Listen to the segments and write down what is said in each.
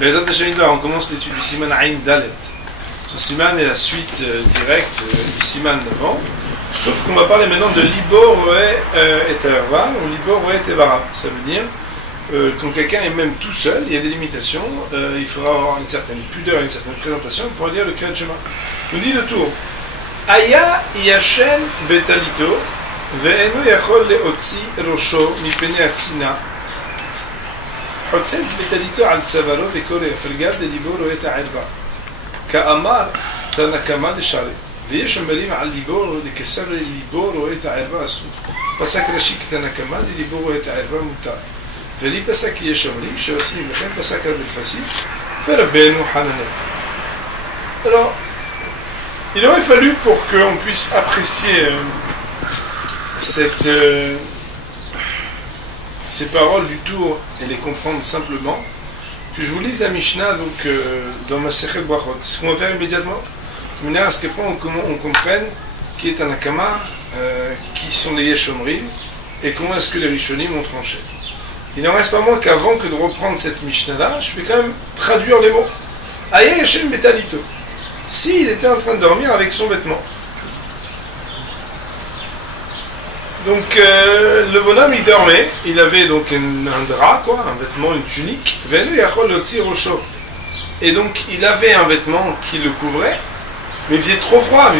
Bezat Hashem, on commence l'étude du Siman Aïn Dalet. Ce Siman est la suite directe du Siman d'avant, sauf qu'on va parler maintenant de Libor et Terva, ou Libor et Tevara. Ça veut dire, quand quelqu'un est même tout seul, il y a des limitations, il faudra avoir une certaine pudeur, une certaine présentation pour dire le Kriyat Shema. Nous dit le tour. Aya Yashen Betalito, Ve'enu Yachol Leotzi Rosho, Mipene Atzina. حسنت بتليتو على السبارو بكوريا في الجاب ليبورو يتعرفا كأمار تنكما لشاري ليش مريم على ليبورو لكسر ليبورو يتعرفا سو بسك رشيك تنكما ليبورو يتعرفا متاع فلي بسك يشمري شوسي مكان بسك بالفاسيس فربنا حننا. Alors, il aurait fallu pour qu'on puisse apprécier ces paroles du tour et les comprendre simplement, que je vous lise la Mishnah donc, dans ma Masechet Brachot. Ce qu'on va faire immédiatement, de manière à ce qu'on comprenne qui est un Akama, qui sont les Yeshomrim, et comment est-ce que les Rishonim ont tranché. Il n'en reste pas moins qu'avant que de reprendre cette Mishnah-là, je vais quand même traduire les mots. Aya Yeshem Betalito. S'il était en train de dormir avec son vêtement. Donc le bonhomme il dormait, il avait donc un drap, quoi, un vêtement, une tunique, et donc il avait un vêtement qui le couvrait, mais il faisait trop froid,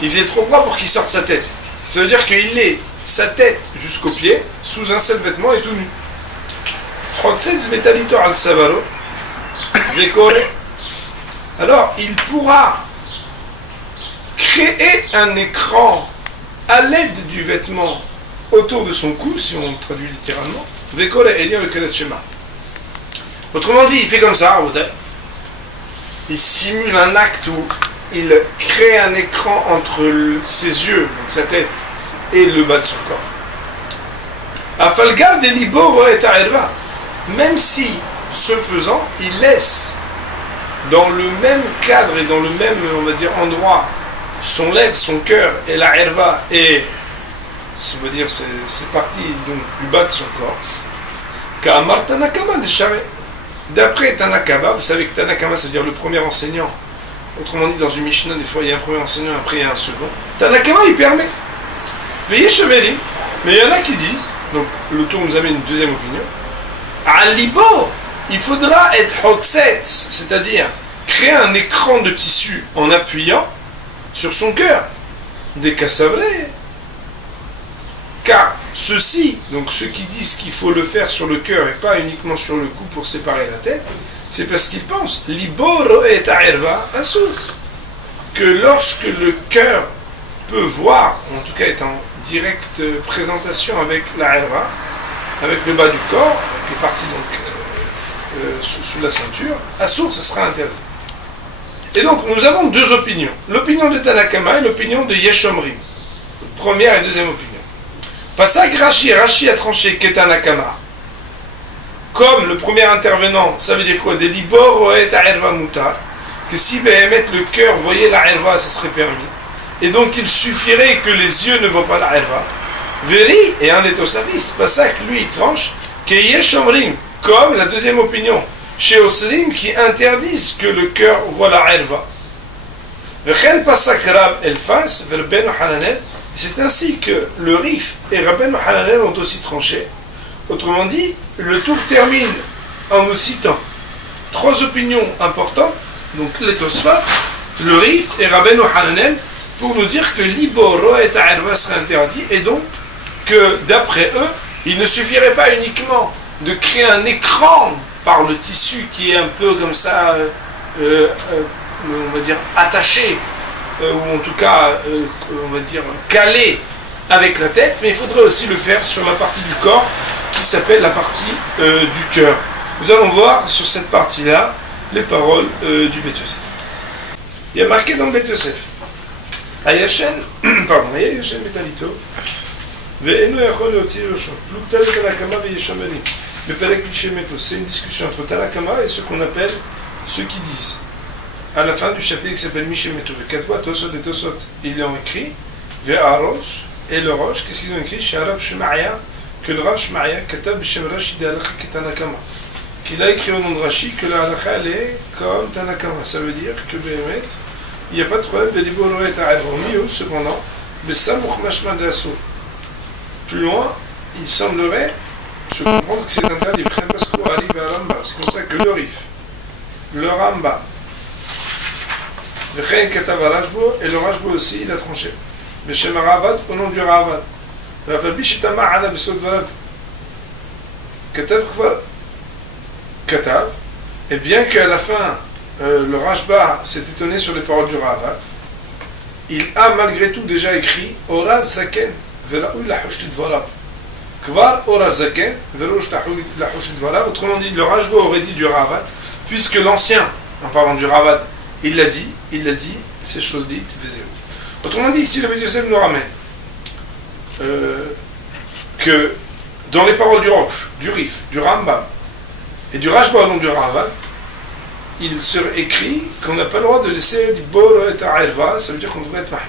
il faisait trop froid pour qu'il sorte sa tête. Ça veut dire qu'il est sa tête jusqu'aux pieds, sous un seul vêtement et tout nu. Alors il pourra créer un écran à l'aide du vêtement autour de son cou, si on traduit littéralement, et lire le Kriyat Shema. Autrement dit, il fait comme ça, il simule un acte où il crée un écran entre ses yeux, donc sa tête, et le bas de son corps. Afalgav de Libor et Ta'erva, même si, ce faisant, il laisse dans le même cadre et dans le même, on va dire, endroit, son lèvre, son cœur et la herva et ça veut dire c'est parti donc du bas de son corps. Ka'amar Tanakama de Share. D'après Tanakama, vous savez que Tanakama c'est-à-dire le premier enseignant. Autrement dit, dans une Mishnah, des fois il y a un premier enseignant, après il y a un second. Tanakama il permet. Veillez chevelim. Mais il y en a qui disent, donc le tour nous amène une deuxième opinion. À Libo, il faudra être hotset, c'est-à-dire créer un écran de tissu en appuyant sur son cœur, des cassavrés. Car ceux-ci, donc ceux qui disent qu'il faut le faire sur le cœur et pas uniquement sur le cou pour séparer la tête, c'est parce qu'ils pensent liboro et ta'erva assour, que lorsque le cœur peut voir, en tout cas est en directe présentation avec la herva, avec le bas du corps, qui est parti donc sous la ceinture, assour, ça sera interdit. Et donc, nous avons deux opinions. L'opinion de Tanakama et l'opinion de Yeshomrim. Première et deuxième opinion. Passak Rashi a tranché Ketanakama. Comme le premier intervenant, ça veut dire quoi? Des libor roet ha'erva mutar. Que si Behemet le cœur voyait la herva, ça serait permis. Et donc, il suffirait que les yeux ne voient pas la herva. Veri et un des Tosafistes. Passak, lui, il tranche que Yeshomrim, comme la deuxième opinion. Chez Osrim qui interdisent que le cœur voit la herva. C'est ainsi que le Rif et Rabbeinu Hananel ont aussi tranché. Autrement dit, le tour termine en nous citant trois opinions importantes, donc les Tosfot, le Rif et Rabbeinu Hananel, pour nous dire que l'Iboro et Ta'erva serait interdit, et donc que d'après eux, il ne suffirait pas uniquement de créer un écran par le tissu qui est un peu comme ça, on va dire attaché, ou en tout cas, on va dire calé avec la tête, mais il faudrait aussi le faire sur la partie du corps qui s'appelle la partie du cœur. Nous allons voir sur cette partie-là les paroles du Beth Yosef. Il y a marqué dans le Beth Yosef, Ayashen, pardon, Ayashen Betalito, Ve'enu Yachol Leotzi Rosho, Plukta Tanakama Ve'yeshameli. Le Perek Mishemeto, c'est une discussion entre Tanakama et ce qu'on appelle ceux qui disent. À la fin du chapitre qui s'appelle Mishemeto, Katva Tosot et Tosot, ils l'ont écrit, Ve'arosh, et le Rosh, qu'est-ce qu'ils ont écrit? Chez Rav Shemaya, que le Rav Shemaya, Katab B'Shem Rashi de Halakha Tanakama, qu'il a écrit au nom de Rashi que la halakha elle est comme Tanakama. Ça veut dire que Béhémet, il n'y a pas de problème de liboroet à Aïrvomi, cependant, mais ça mouchmashma d'assaut. Plus loin, il semblerait se comprendre que c'est interdit. C'est comme ça que le Rambam, et le Rajbo aussi, il a tranché. Le Shem Ravad au nom du Ravad. Katav, et bien qu'à la fin, le Rajba s'est étonné sur les paroles du Ravad, il a malgré tout déjà écrit Ora Zaken, Veraou la Hushtit Varav. Kvar Ora Zaken, Veraou la Hushtit Varav. Autrement dit, le Rajba aurait dit du Ravad, puisque l'ancien, en parlant du Ravad, il l'a dit, ces choses dites, Vézéou. Autrement dit, ici le Beit Yosef nous ramène que dans les paroles du Rosh, du Rif, du Rambam et du Rajba au nom du Ravad, il serait écrit qu'on n'a pas le droit de laisser du Boro et Ta'irva, ça veut dire qu'on devrait être Mahmid.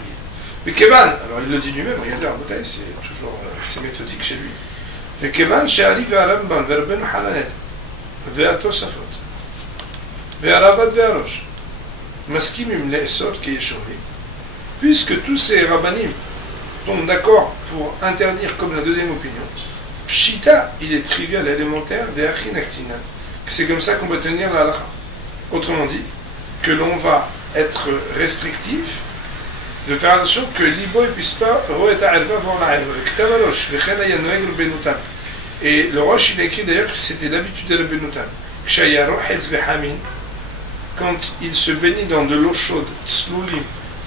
Mais Kevan, alors il le dit lui-même, regardez en bataille, c'est toujours c'est méthodique chez lui. Mais Kevan, chez Ali, vers Rambam, vers Ben Hananet, vers Tosafot, vers Ravad, vers Rosh, Maskimim Le'esor qui est chauvé, puisque tous ces rabbanim tombent d'accord pour interdire comme la deuxième opinion, Pshita, il est trivial, élémentaire, des Achin Aktinan. C'est comme ça qu'on va tenir la halakha. Autrement dit, que l'on va être restrictif, de faire attention que l'ibo ne puisse pas voir la halakha. Et le Rosh, il a écrit d'ailleurs que c'était l'habitude de la Benotam. Quand il se baignit dans de l'eau chaude, tsloulim,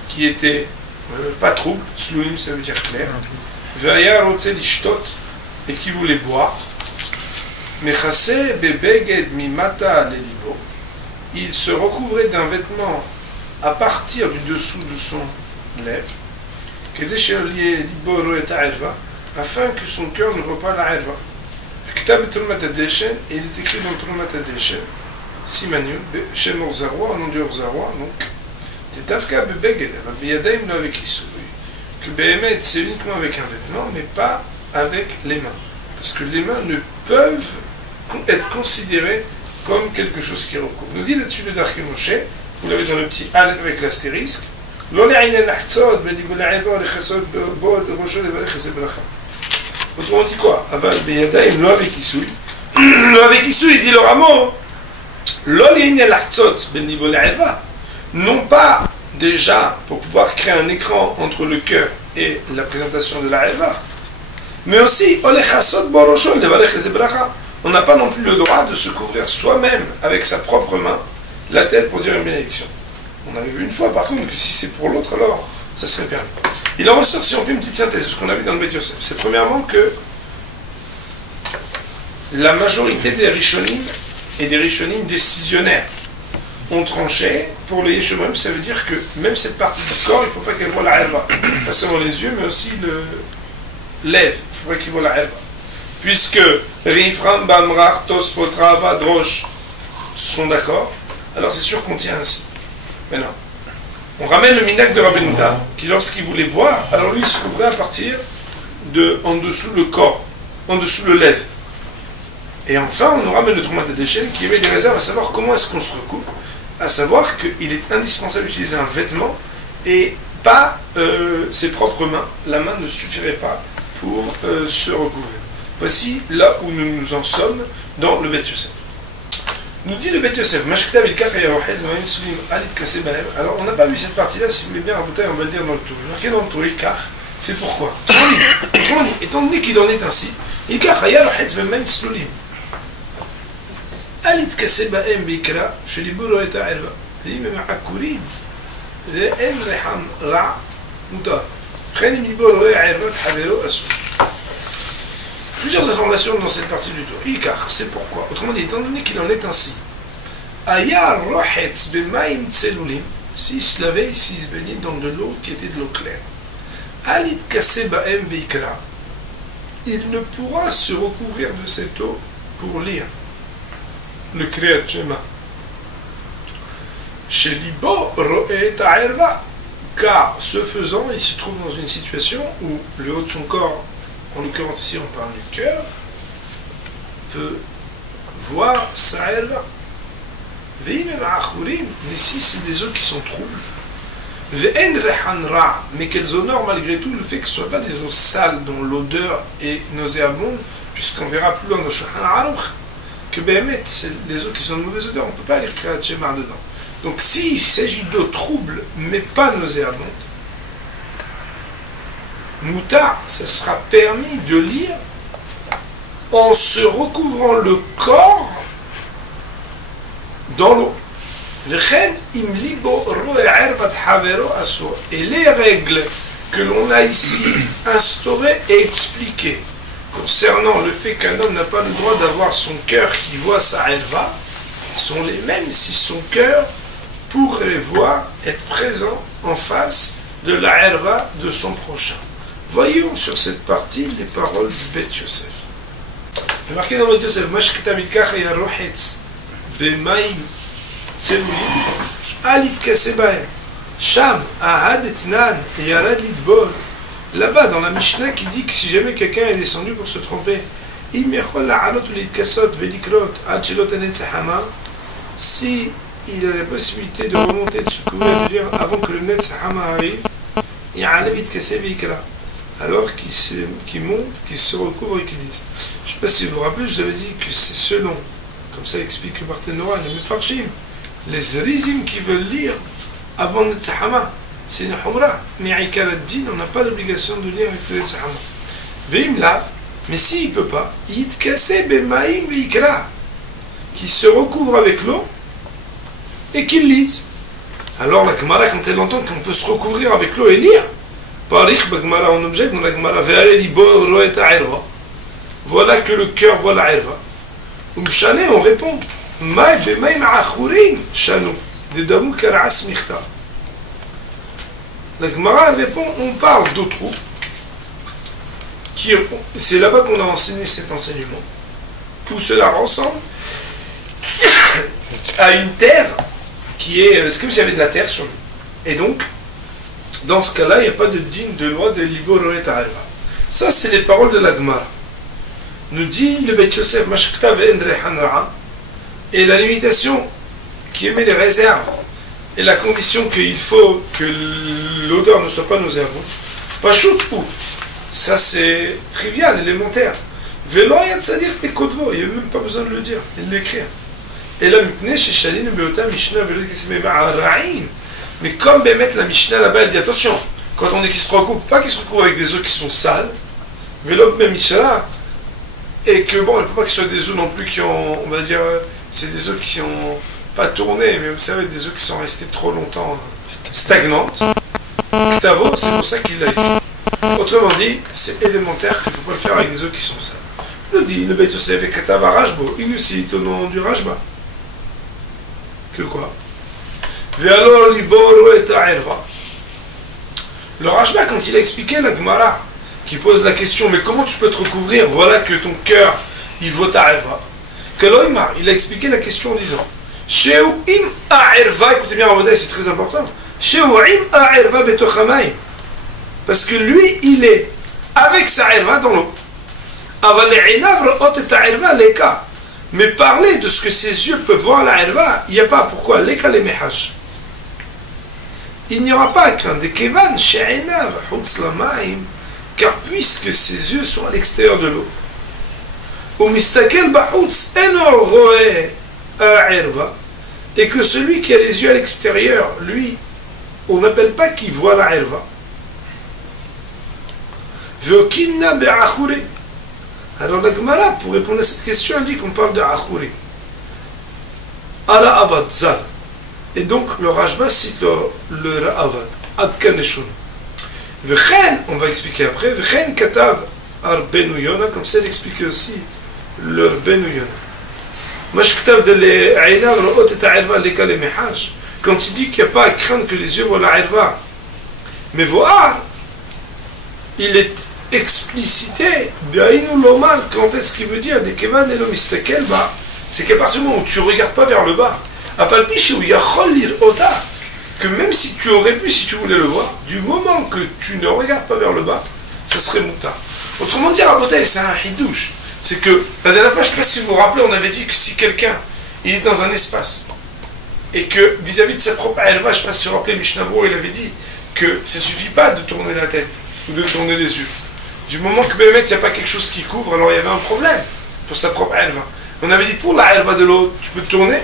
qui était pas trouble, tsloulim ça veut dire clair, et qui voulait boire, il se recouvrait d'un vêtement à partir du dessous de son lèvre, afin que son cœur ne voit pas la herva. Et il est écrit dans Trumat Adeshen, Simanul, chez Morzarwa, au nom du Orzawa, donc, Tetafka Bebeged, Yadaim lo avec Issoui, que Behemet c'est uniquement avec un vêtement, mais pas avec les mains. Parce que les mains ne peuvent être considérées comme quelque chose qui recouvre. Nous dit là-dessus le Darke Moshe, vous l'avez dans le petit Al avec l'astérisque, autrement dit quoi? Lo avec Issoui. Lo avec Issoui, il dit le rameau. Non pas déjà pour pouvoir créer un écran entre le cœur et la présentation de la Eva, mais aussi on n'a pas non plus le droit de se couvrir soi-même avec sa propre main la tête pour dire une bénédiction. On avait vu une fois par contre que si c'est pour l'autre alors ça serait permis. Il en ressort, si on fait une petite synthèse de ce qu'on a vu dans le Beit Yosef, c'est premièrement que la majorité des Rishonim et des Rishonim décisionnaires ont tranché pour les Yeshomim. Ça veut dire que même cette partie du corps, il ne faut pas qu'elle voie la herva. Pas seulement les yeux, mais aussi le lèvre. Il ne faut pas qu'il voie la herva. Puisque Rif, Rambam, Rach, Tosfot, Ravad, Rosh sont d'accord, alors c'est sûr qu'on tient ainsi. Mais non. On ramène le minak de Rabbeinu Tam, qui lorsqu'il voulait boire, alors lui il se couvrait à partir de en dessous le corps, en dessous le lèvre. Et enfin, on nous ramène le Trumat Adeshen qui émet des réserves à savoir comment est-ce qu'on se recouvre, à savoir qu'il est indispensable d'utiliser un vêtement et pas ses propres mains. La main ne suffirait pas pour se recouvrir. Voici là où nous nous en sommes dans le Beit Yosef. Nous dit le Beit Yosef, alors on n'a pas vu cette partie-là, si vous voulez bien, on va le dire dans le tour. Marqué dans le tour, c'est pourquoi. Autrement dit, étant donné qu'il en est ainsi, אל יתכסה בהם ויקרא שליבו לא את הערווה ואם הם עקורים ואין ריחם רע מותר לכן אם ליבו רואה ערווה חברו אסור. Plusieurs informations dans cette partie du tour. Ikar, c'est pourquoi. Autrement dit, étant donné qu'il en est ainsi, Aya rohetz b'maim tselulim, s'il se lavait, s'il se baignait dans de l'eau qui était de l'eau claire, Al yitkaseh ba'em veikra, il ne pourra se recouvrir de cette eau pour lire le Kriyat Shema. Chez Libo ro'et ha'erva, car ce faisant, il se trouve dans une situation où le haut de son corps, en l'occurrence ici on parle du cœur, peut voir sa erva. Mais si c'est des eaux qui sont troubles, mais qu'elles honorent malgré tout le fait que ce ne soient pas des eaux sales dont l'odeur est nauséabonde, puisqu'on verra plus loin dans Shulchan Aruch que Béhémet, c'est les eaux qui sont de mauvaise odeur, on ne peut pas lire Kriyat Shema dedans. Donc s'il s'agit d'eau trouble mais pas nauséabonde, Moutar, ça sera permis de lire en se recouvrant le corps dans l'eau. Et les règles que l'on a ici instaurées et expliquées concernant le fait qu'un homme n'a pas le droit d'avoir son cœur qui voit sa erva sont les mêmes si son cœur pourrait voir, être présent en face de la erva de son prochain. Voyons sur cette partie les paroles du Bet Yosef. Il est marqué dans Bet Yosef, Sham, Ahad Etnan, Yarad Lidbol. Là-bas, dans la Mishnah, qui dit que si jamais quelqu'un est descendu pour se tromper, si il a la possibilité de remonter, de se couvrir, de dire avant que le Netzahama arrive, alors qu'il monte, qu'il se recouvre et qu'il dise. Je ne sais pas si vous vous rappelez, je vous avais dit que c'est selon, comme ça explique Martin Nora, les Mefarshim, les Rizim qui veulent lire avant le Netzahama. C'est une Humra, mais Aïkar ad-Din, on n'a pas l'obligation de lire avec le Netzahama. Veim là, mais s'il ne peut pas, Yitkase bemaim veikra, qui se recouvre avec l'eau et qu'il lise. Alors la Gemara, quand elle entend qu'on peut se recouvrir avec l'eau et lire, Parich Bagmara, on objecte dans la Gemara, voilà que le cœur voit la erva. Umshane, on répond, Maï bemaim achurin, shano, de damu karas michta. La Gemara répond, on parle d'eau trouble. C'est là-bas qu'on a enseigné cet enseignement. Tout cela ressemble à une terre qui est... C'est comme s'il y avait de la terre sur lui. Et donc, dans ce cas-là, il n'y a pas de digne de loi de Libo Roet Arva. Ça, c'est les paroles de la Gemara. Nous dit le Beit Yosef, Mashkta ve'endre hanra, et la limitation qui émet les réserves, et la condition qu'il faut que l'odeur ne soit pas nauséabonde. Pachout ou ça c'est trivial, élémentaire. Velo yad sadir ekodvo, il n'y a même pas besoin de le dire, et de l'écrire. Et là, mais comme Bémet la Mishnah là-bas, elle dit attention, quand on dit qu'il se recouvre, pas qu'il se recouvre avec des eaux qui sont sales, Velo même Mishnah, et que bon, il ne faut pas que ce soit des eaux non plus qui ont, on va dire, c'est des eaux qui ont pas tourné, mais vous savez, des eaux qui sont restées trop longtemps stagnantes. Ktavo, c'est pour ça qu'il l'a écrit. Autrement dit, c'est élémentaire qu'il ne faut pas le faire avec des eaux qui sont sales. Nous dit, le Beit Yosef et Katava Rajbo, il nous cite au nom du Rajba. Que quoi? Ve'alor liboro et ha'erva. Le Rajba, quand il a expliqué la Gemara, qui pose la question, mais comment tu peux te recouvrir? Voilà que ton cœur, il voit ta erva. Que l'Oïmar, il a expliqué la question en disant, Sheu im ha'erva, écoutez bien, c'est très important. Sheu im ha'erva betochamaim. Parce que lui, il est avec sa erva dans l'eau. Mais parler de ce que ses yeux peuvent voir la erva, il n'y a pas. Pourquoi? Il n'y aura pas à craindre. Car puisque ses yeux sont à l'extérieur de l'eau, et que celui qui a les yeux à l'extérieur, lui, on n'appelle pas qu'il voit la erva. Alors la Gemara, pour répondre à cette question, elle dit qu'on parle de Achouri. Ara Avad Zal. Et donc le Rajba cite le Avad. Adkan Eshun. V'chen, on va expliquer après, V'chen Katav Arbenu Yona, comme ça il explique aussi le Arbenu Yona. Mashktav de l'Aïna Ra'ot et Ta'irva Leka le Mehaj. Quand il dit qu'il n'y a pas à craindre que les yeux voient la Irva, mais voir, il est explicité d'Aïnou Lomal. Quand est-ce qu'il veut dire des Kevan et l'Omistakel, c'est qu'à partir du moment où tu ne regardes pas vers le bas, à Palpiche où il y a Cholir Ota, que même si tu aurais pu, si tu voulais le voir, du moment que tu ne regardes pas vers le bas, ça serait Mouta. Autrement dit, Rabotai, c'est un hidouche. c'est que la dernière fois, je ne sais pas si vous vous rappelez, on avait dit que si quelqu'un il est dans un espace et que vis-à-vis de sa propre erva, je ne sais pas si vous vous rappelez, Mishnabro, il avait dit que ça ne suffit pas de tourner la tête ou de tourner les yeux. Du moment que il n'y a pas quelque chose qui couvre, alors il y avait un problème pour sa propre erva. On avait dit pour la erva de l'autre, tu peux tourner,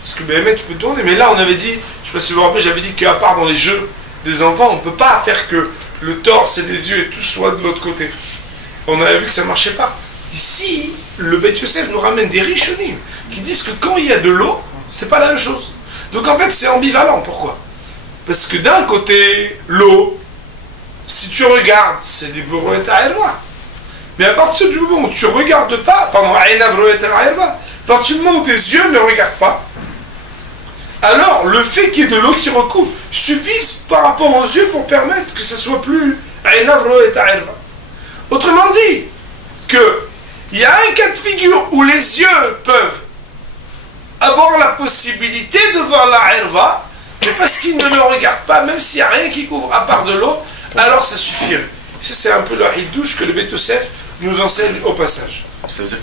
parce que tu peux tourner, mais là on avait dit, je ne sais pas si vous vous rappelez, j'avais dit qu'à part dans les jeux des enfants, on ne peut pas faire que le torse et les yeux et tout soit de l'autre côté. On avait vu que ça ne marchait pas. Ici, le Beit Yosef nous ramène des Rishonim qui disent que quand il y a de l'eau, c'est pas la même chose. Donc en fait, c'est ambivalent. Pourquoi? Parce que d'un côté, l'eau, si tu regardes, c'est des Boroet Aerva. Mais à partir du moment où tu ne regardes pas, pardon, à partir du moment où tes yeux ne regardent pas, alors le fait qu'il y ait de l'eau qui recoule suffit par rapport aux yeux pour permettre que ça soit plus autrement dit, qu'il y a un cas de figure où les yeux peuvent avoir la possibilité de voir la herva, mais parce qu'ils ne le regardent pas, même s'il n'y a rien qui couvre à part de l'eau, alors ça suffirait. Ça, c'est un peu le hidouche que le Beit Yosef nous enseigne au passage. Ça veut dire